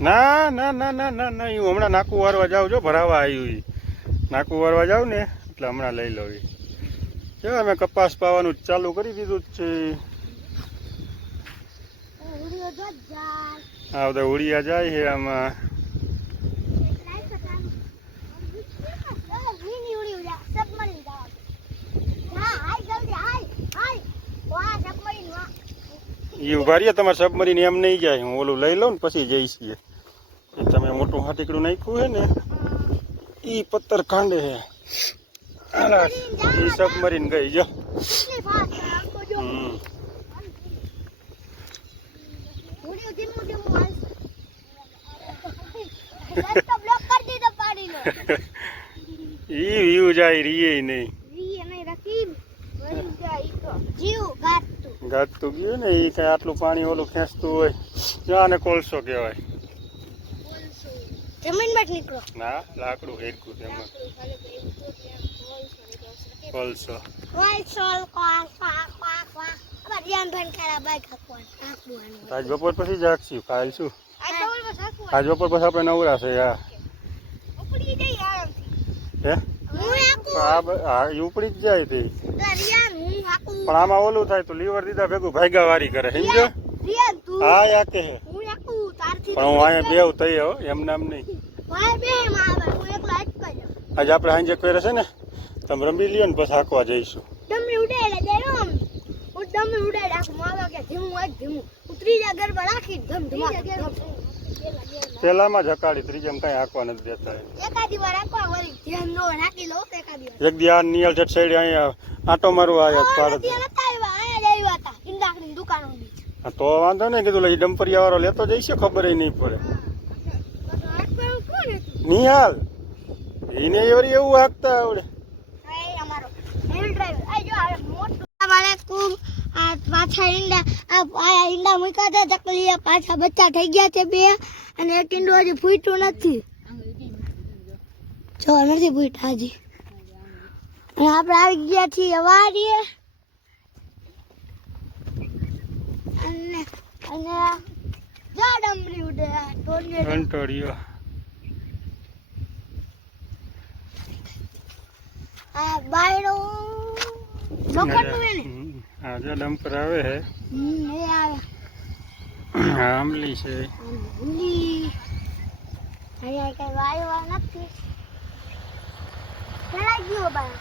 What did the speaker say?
ના ના ના ના ના ના, હું હમણાં નાકું વારવા જાઉં છો, ભરાવા આવ્યું ઈ. નાકું વારવા જાઉં ને એટલે હમણાં લઈ લઉં. જો અમે કપાસ પાવાનું ચાલુ કરી દીધું જ છે. હા બધા ઉડિયા જાય છે આમાં. એ ઉભા રહીએ, તમારે સબમરીન એમ નહીં જાય. હું ઓલું લઈ લઉં ને પછી જઈશ. તમે મોટું હાટીકડું નાખ્યું છે ને એ પથ્થર ખાંડે છે. એ સબમરીન ગઈ જો. ઈ વ્યૂ જાય રીએ નહીં. ગાતું ગયું ને એ કઈ આટલું પાણી ઓલું ખેંચતું હોય. આને કોલસો કહેવાય. ના લાકડું હેરકું તેમાં કોલસો. આજ બપોર પછી જાગશું. કાલ શું આજ બપોર પછી આપણે નવરા છે. હે ઉપડી જ જાય તે. પણ આમાં ઓલું થાય તો લીવર દીધા ભેગું ભાગ્યા વારી કરે સમજો. હા યા કે પણ હું અહીંયા બેવ થઈ હો એમ નામ નહીં. આજે આપણે સાંજે કરે છે ને તમે રમી લ્યો ને પછી હાંકવા જઈશું. પેલામાં જ હકાડી ત્રીજામાં કઈ હાંકવા નથી દેતા. એક દી આ નિયલ જટ સાઈડ અહીંયા આટો મારવા આવ્યા તો વાંધો નહીં. કીધું ડમ્પરિયા વાળો લેતો જઈશે ખબર નહીં પડે. નિહાલ એને એવરી એવું હાંકતા આવડે. પાછા ઈંડા મૂક્યા હતા ચકલી, પાછા બચ્ચા થઈ ગયા છે 2 અને એક ઈંડું હજી ફૂટ્યું નથી. જો નથી ફૂટ્યા હજી. અને આપણે આવી ગયા છીએ વાડીએ અને જા ડમરી ઉડે ઘંટડીઓ. આ બાયડો લોખંડનું હે ને. હા જો ડમ્પર આવે હે. એ આવે. હા આમલી છે. આમલી અહીંયા કઈ વાયવા નથી. ચડાઈ ગયો બા.